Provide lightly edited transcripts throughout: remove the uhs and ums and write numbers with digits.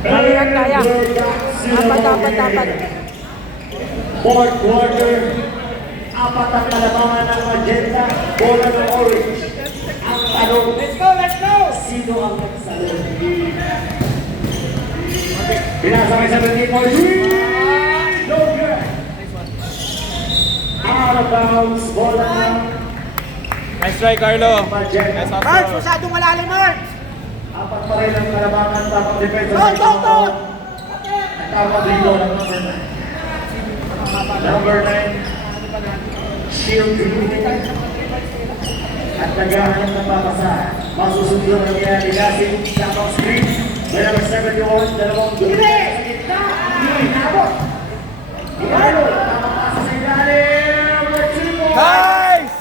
Kaya. Dapat. Fourth quarter, apat ang kalamangan ng magenta, bola ng orange. Ang tanong, let's go! Sino ang nagsalo? Pinasakay sa 17 for 3! No good! Out of bounds, bola ng Nice try, Carlo. magenta. Nice Marks, hustle. masyadong malalim, Marks! Apat pa rin ang kalamangan, tapos defense. Don't! Tawag dito ng number 9, Shield at naghahanap ng papasahan. Masusunod ang niya ni Gasing sa top screen. May number 71, dalawang dulo sa gitna. Inabot! Ginalo, napapasa sa ilalim. Nice!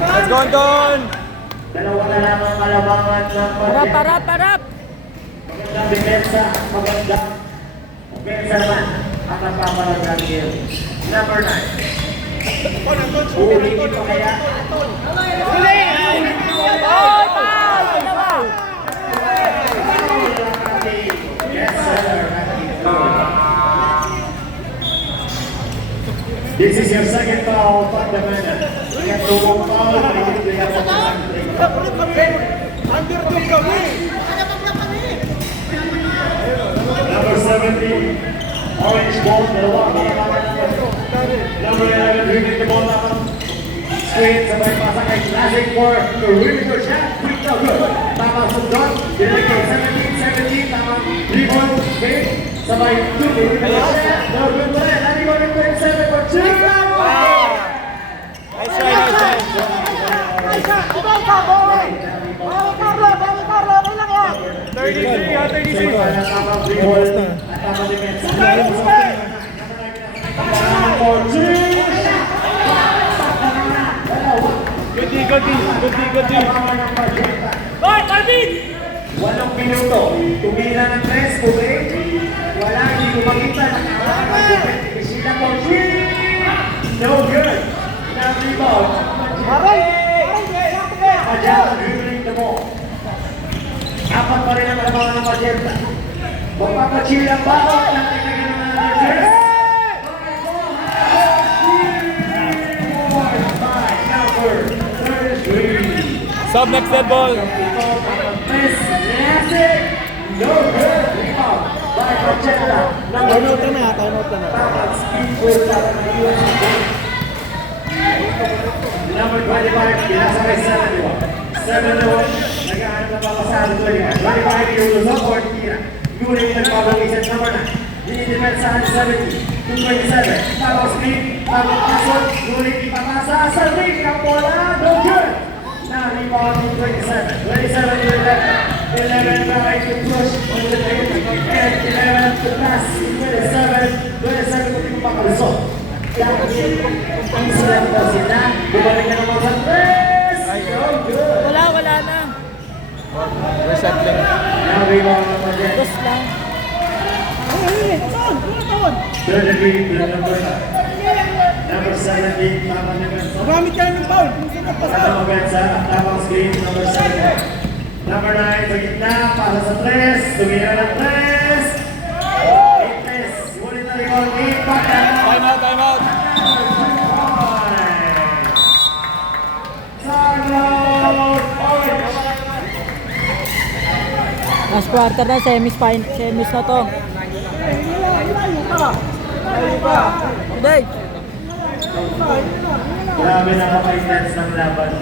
Let's go, Anton! Dalawa na lang ang kalamangan ng Magenta. Parap! Magandang depensa at magandang depensa naman ang nagpapalag ng game. Number 9. Ulitin pa kaya? Yes, sir. This is your second foul, fundamental. Ikatlong foul, pinigil niya sa Underdog kami! Number 17, orange ball, dalawa. Number 11, dribbling the ball up. Screen, sabay pasa kay Classic for the winner shot. Quick na good. Tama sundan. Dinay kay 17, tama rebound. Okay. Sabay tuloy. No good pa rin. Nani 127 for 2. Nice try, nice try. Carlo, lang yan! 33. Tama rebound. At tama defense. For 2. Good. Walong minuto. Tumira ng 3, Kubay. Wala, hindi ko makita. Nakakaroon. Sila po. No good. Now rebound. Magenta dribbling the ball. Apat pa rin ang kalamangan ng Magenta. Magpapachill ang bawat ng tingnan ng number 3. Sub next dead ball. No good. Rebound by Magenta. Time out na. Number 25, pinasakay sa 7 na 1. Naghahanap na papasahan ng 25 yung Luzon or tira. Ngunit nagpapag-isip number 9. Dinidepensahan sa 70. 227. Tapos screen, tapos pasok. Ngunit ipapasa sa ring ang bola. No good. Now rebound in 27. 27 to 11. 11 try to push on the ring. And 11 to pass. 27. 27 to ipapakalusot. Dahil ang sila po sila. Bumalik na naman sa press. No good. Wala na. Resettling. Now rebound ng Magenta. Dos lang. Third degree, number 17, tama naman. Magamit ka ng foul. Tama Bensa, tamang screen, number 7. Number 9, sa gitna, pasa sa 3, tumira ng 3. 8, ngunit na rebound, impact na. Time out. Last quarter na, semis na to. Hindi. Grabe napaka-intense ng laban.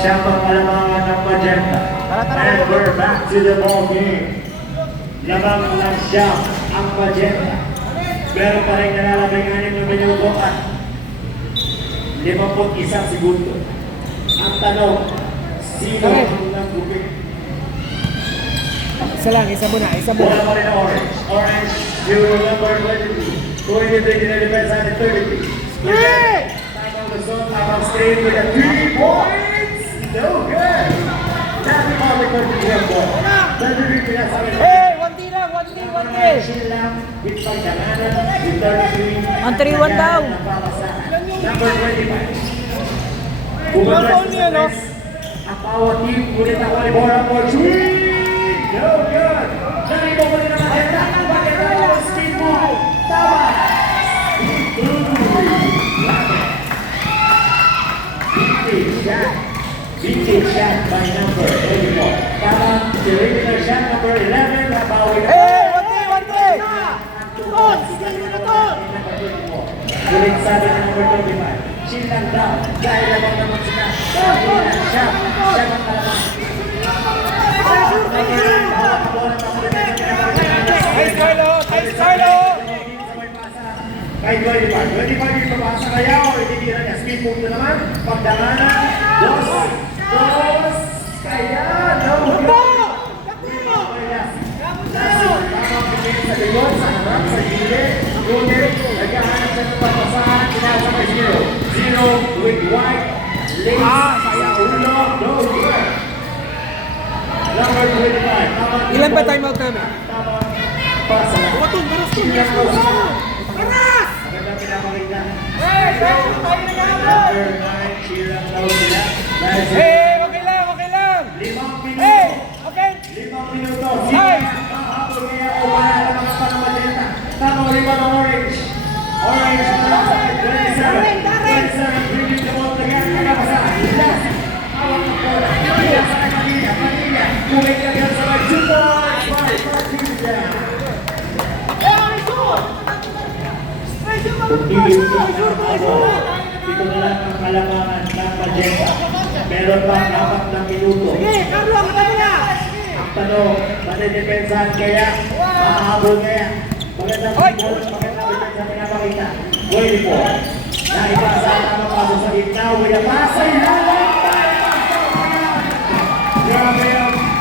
Siya pang kalamangan ng Magenta. And we're back to the ball game. Labang lang siya ang Magenta. Pero pa rin nalalabing 6 na minuto at 51 segundo. Ang tanong, sino ang nagupit? Isa muna. Bola pa rin ang Orange. Orange, zero number 22. 23 na defense natin, 33. Tamang Luzon, tamang screen with a 3 points. No good. Happy Public Work Ball. 33 pinasa rin. Silang with pagdanganan, with 33. Ang 3-1 daw. Number 25. Foul niya, no? Ang power team, ngunit ang volleyball ang ball. Swing! No good! Narito mo rin ang maganda. Maganda ang speed mo. Tama! Vintage shot by number 24. Tama, the regular shot number 11 na bawi na. Ulit sabi ng number 25. Silang daw, dahil lamang naman sila. Siya ang kalaman. Nice, Carlo! Nice, Carlo! Kay 25. 25 yung pabasa kaya o ititira niya. Speed move na naman. Pagdanganan. Dos. Kaya. No. Tamang pipin sa likod, sa harap, sa gilid. Ngunit, naghahanap siya ng pagpasahan. Kinasa kay 0. 0 with white. Lace. Sa ulo. No good. Number 25. Tamang Ilan ba timeout namin? Tamang pasa. Magandang pinapakita. Number 9, Sheila Claudia. Hey, okay lang, okay lang! 5 minuto. Hey, okay! 5 minuto. Nice! Mahabol kaya o wala na mga panamagenta. Tamang 5 ng orange. Orange na lang sa 27. 27, bringing the ball again. Nakapasa. Last. Hawak ng bola. Kaya sa kanila. Kanila. Kumit agad sa mga 2 points. 5 Partida. Ito na lang ang kalamangan ng Magenta. Meron pa 4 na minuto. Ang tanong, matidepensahan kaya? Mahabol kaya? Magandang ball, magandang depensa pinapakita. 24. Naipasa ang tamang paso sa gitna. With a pass ay halang tayo!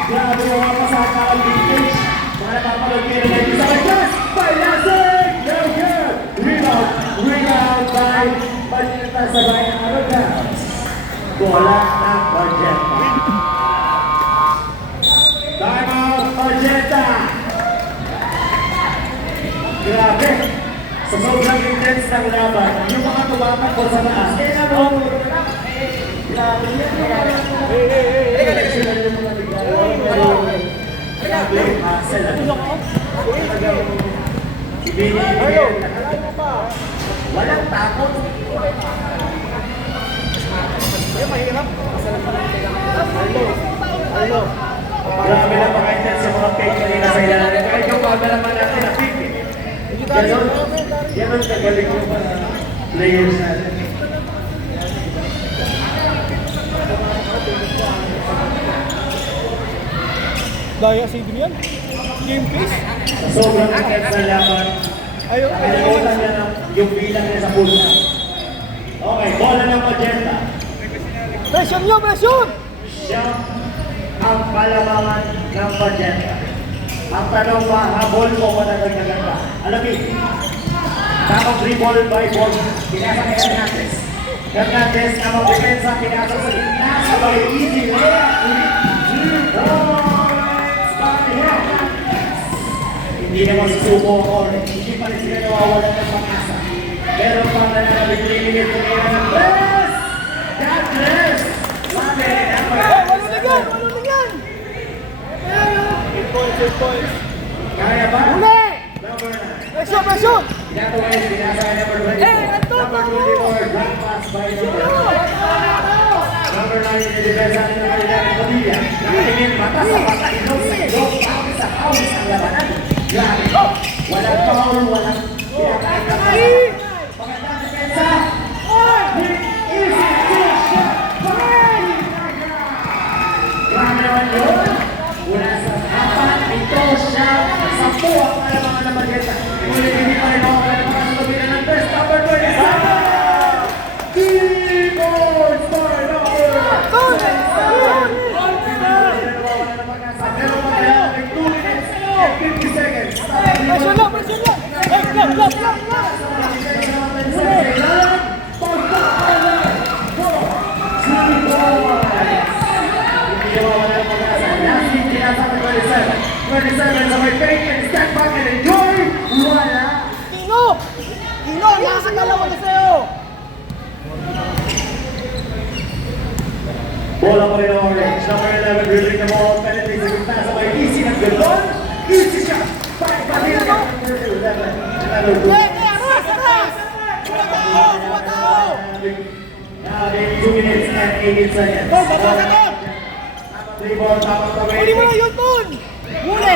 Grabe ang mga pasahan na ang vintage. Mga napapalagay na isa kay Gus! By Lasig! No good! Rebound by Magenta sa bayan ng Arrogas. Bola ng Magenta. Time out, Magenta! Grabe! Sa sobrang intense ng laban, yung mga tumatakbo sa taas, eh ano? Grabe yan! Sila yung mga bigay. Grabe, Marcel. Ibigay. Walang takot. Grabe na pakaintan sa mga page kanina sa ilalim. Kahit yung pagdalaman natin na pick. Ganon kagaling yung mga players natin. Daya sa yan? Game face? Sobrang intense na laban. Ayaw, Kalimutan niya ng yung bilang niya sa bulsa. Okay, bola ng Magenta. Pressure nyo, pressure! Siya ang kalamangan ng Magenta. Ang tanong ba, habol o matagal na ganda? Alamin. Tamang 3 ball by ball. Pinasa kay Hernandez. Hernandez, tamang depensa, pinasa sa gitna. Sabay easy layup. Hindi naman susuko ang orange. Hindi pa rin sila nawawalan ng pag-asa. Pero pang nananabing 3 minutes na kaya ng press! God bless! Sabi ni number 8 points. Kaya ba? Uli! Number 9. Pressure, pressure! Pinatuwa yung binasa kay number 24. Number 24, drop pass by number 9 in the defense natin ng Marilena Padilla. Nakatingin mata sa mata, ilong sa ilong, pawis sa pawis ang labanan. Grabe. Walang foul, walang pinakain na mata. Pagandang depensa. Easy two shot. Grabe naman yun. Mula sa 4, ito siya. 10 ang kalamangan ng Magenta. Ngunit hindi pa rin ako kalamangan ng Magenta ng best. Number 27. Keyboard star number 27. Pero pa kaya may 2 minutes and 50 seconds. Pressure lang, pressure lang! Hey, lock! 27 sa may fake and step back and enjoy. Wala. Tino! Tino, nakakalawa na sa'yo! Bola pa rin ang orange. Number 11, dribbling the ball. Penetrates sa gitna sa may easy ng gano'n. Easy shot. Pagpapilin ka. Number 11. Another good. Aras! Aras! Buwataw! Now, 2 minutes and 18 seconds. Tol, baba ka, Tol! Three ball, tapos pa Huli mo na yun, Tol! Huli!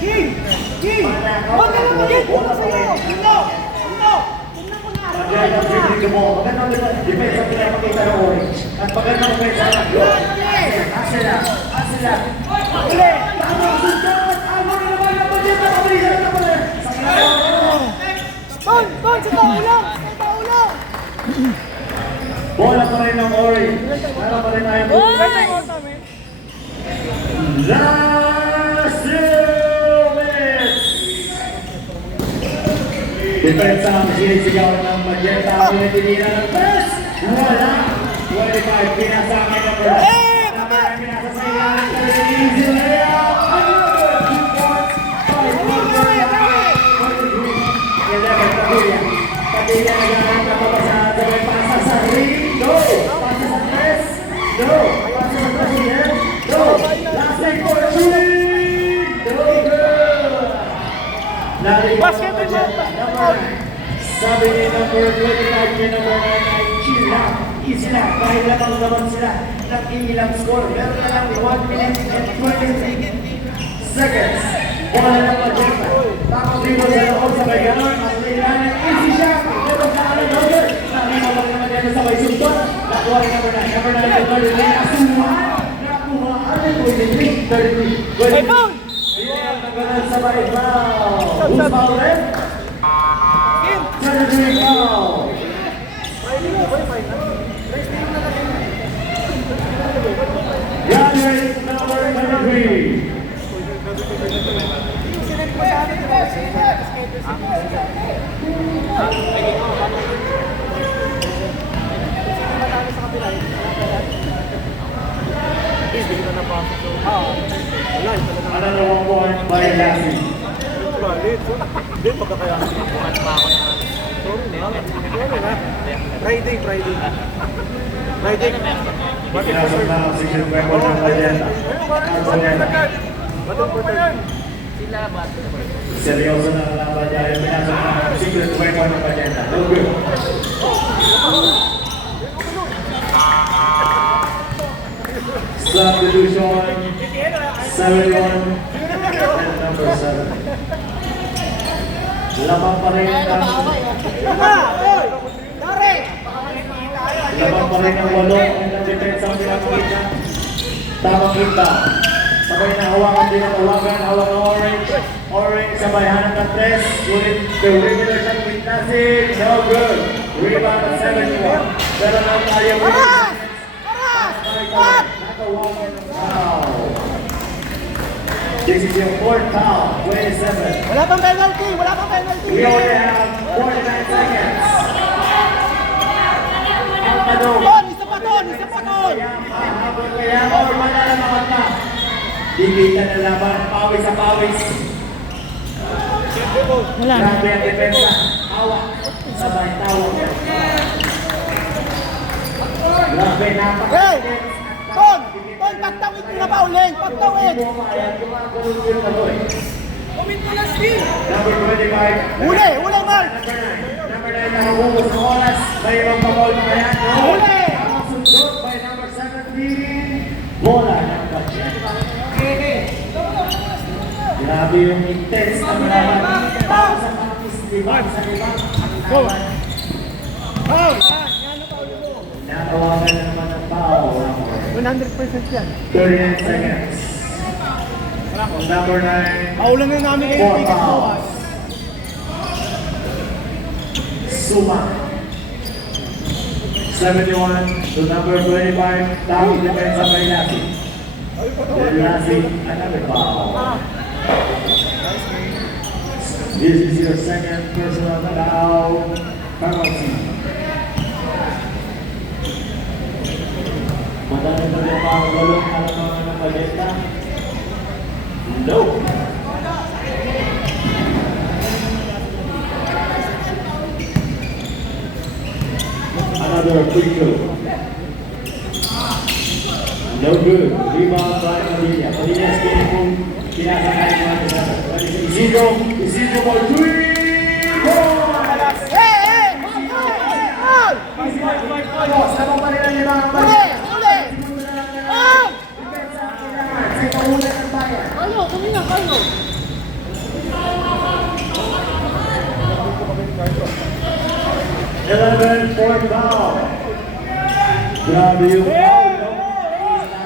King! King! Huwag ka lang maging! Huwag sa'yo! Tino! Tino! Tingnan mo na! Maganda ang dribbling the ball. Maganda ang defense ang pinapakita ng orange. At maganda ang defense ang naglo. Asila! Asila! Huli! Tamang sundan! Amo na naman ang maganda! Kapalisan na naman! Tol! Tol! Si Tao lang! Si Tao lang! Bola pa rin ng orange. Para pa rin tayo. Last 2 minutes! Depensa ang sinisigaw ng magenta. Ang pinatinira ng best. Wala. 25. Pinasakay ng first. Pinasa sa ilalim. Easy layup. Another 2 points. 5 points. 11 Padilla. Padilla naghahanap ng mabasahan sa may pasa sa ring. No! Pasa sa tres. No! Pasa sa president. No! Last night for shooting. No good! Basket Number ball. 9. Sabi ni number 25 niya number 9 ay chill lang. Easy lang. Kahit lamang naman sila ng ilang score. Meron na lang 1 minute and 20 seconds. Bola ng magenta. Tapos dito sa loob sa may ganon. At lilanan. Easy shot. Meron sa ano number. Nakima pa rin naman yan sa may suntot. Nakuha rin number 9. Number 9 yung 33. Asuhan. Nakuha. Ano po yung 33? Ay, Paul! Ayan, nagalan sa may foul. Who's foul rin? 33 foul. Graduate number 33. Another 1 point by Lassie. Hindi, pagkakayahan ko. Sorry na. Friday. Pinasok na ang secret weapon ng Magenta. Seryoso na ang laban dahil pinasok na ang secret weapon ng Magenta. No good. Substitution 71 and number 7. Lamang pa rin ang Laban pa rin ang 8 ang depensa ang pinapakita. Tamang kita. Sabay na hawakan din ang hawak ng orange. Orange sabay hanap ng 3. Ngunit the regular shot with nothing. No good. Rebound of 71. Pero na tayo. Nakawakan ng foul. This is your 4th foul. 27. Wala pang penalty! Wala pang penalty! We only have 49 seconds. Ang tanong. Ton! Isa pa, Ton! Isa pa, Ton! Habol kaya or malalaman na. Dikita na laban, pawis sa pawis. Wala na. Grabe ang depensa. Hawak. Sabay tawag. Grabe, Hey! napaka-defense. Ton! Ton, pagtawid mo na ba uling? Pagtawid! Number 25. Huli! Huli, Mark! Number 9 na hubungos ng oras. May ibang pabol pa kaya. Huli! Ang sundot by number 17. Bola ng budget. Grabe yung intense na laban. Para sa Pakis, libang sa libang. Ang laban. Foul! Natawagan na naman ng foul. 100% yan. 39 seconds. Number 9. Paulan na namin kayo 4 ticket fouls. bukas. Suma. 71 to number 25. Tamang depensa by Lassie. Then Lassie, another foul. This is your second personal foul penalty. Madami pa rin mga gulong na naman ng Magenta. No. Another free throw. No good. Rebound by Padilla. Padilla skinny kung kinasakay ng mga isa. Isidro for three. Sabang pa nila yung mga Uli! Uli! Ah! sa ikahulan ng bayan. Kayo, tumingin kayo. 11 for foul. Grabe yung foul, no?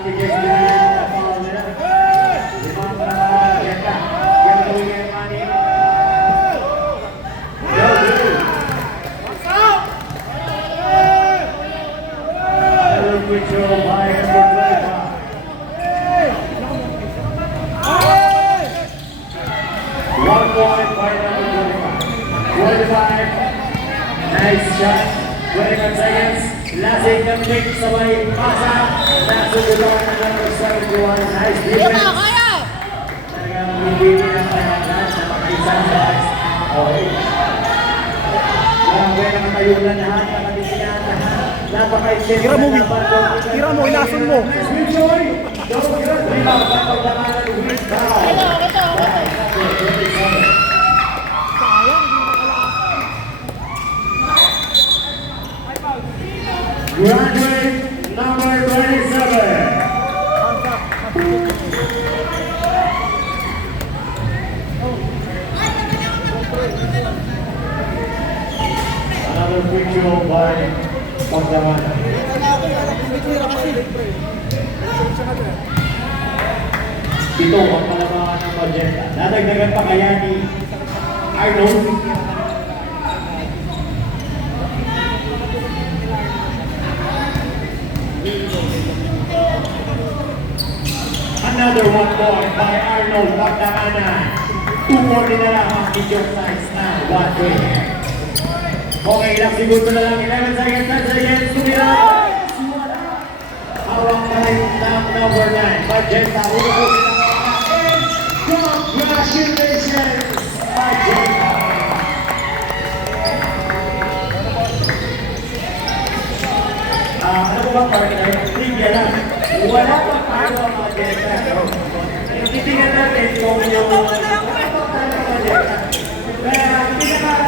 Nabigay sila ng foul nila. Limang para Jetta. Yan gawin kay Manny. No good. Another quick throw by number 25. 1 point by number 25. 25. Nice shot. 25 seconds. Lasing ng pick sa may pasa. Nasugulan na number 71. Nice defense. Talagang hindi na pangalan na mag-isa sa ice. Okay. Grabe ang tayunan lahat. Nakatisingan lahat. Napaka-extend. Tira mo, Vic. Tira mo, ilason mo. Nice win, Joy. Don't forget. Rebound. Kapag-laman. Win foul. Graduate number 27. Another free throw by Pagdamana. Ito ang palamaan ng Magenta. Dadagdagan pa kaya ni Arnold. Another 1 point by Arnold Pagdamana. 240 na lang ang medium size na 1-3. Okay, ilang segundo na lang. 11 seconds, 10 seconds. Sumira. Hawak pa rin ng number 9. Magenta. Ulo po sila mga. Congratulations, Magenta. Ano ba parang trivia lang? Wala pa tayo ang Magenta. Titingnan natin kung yung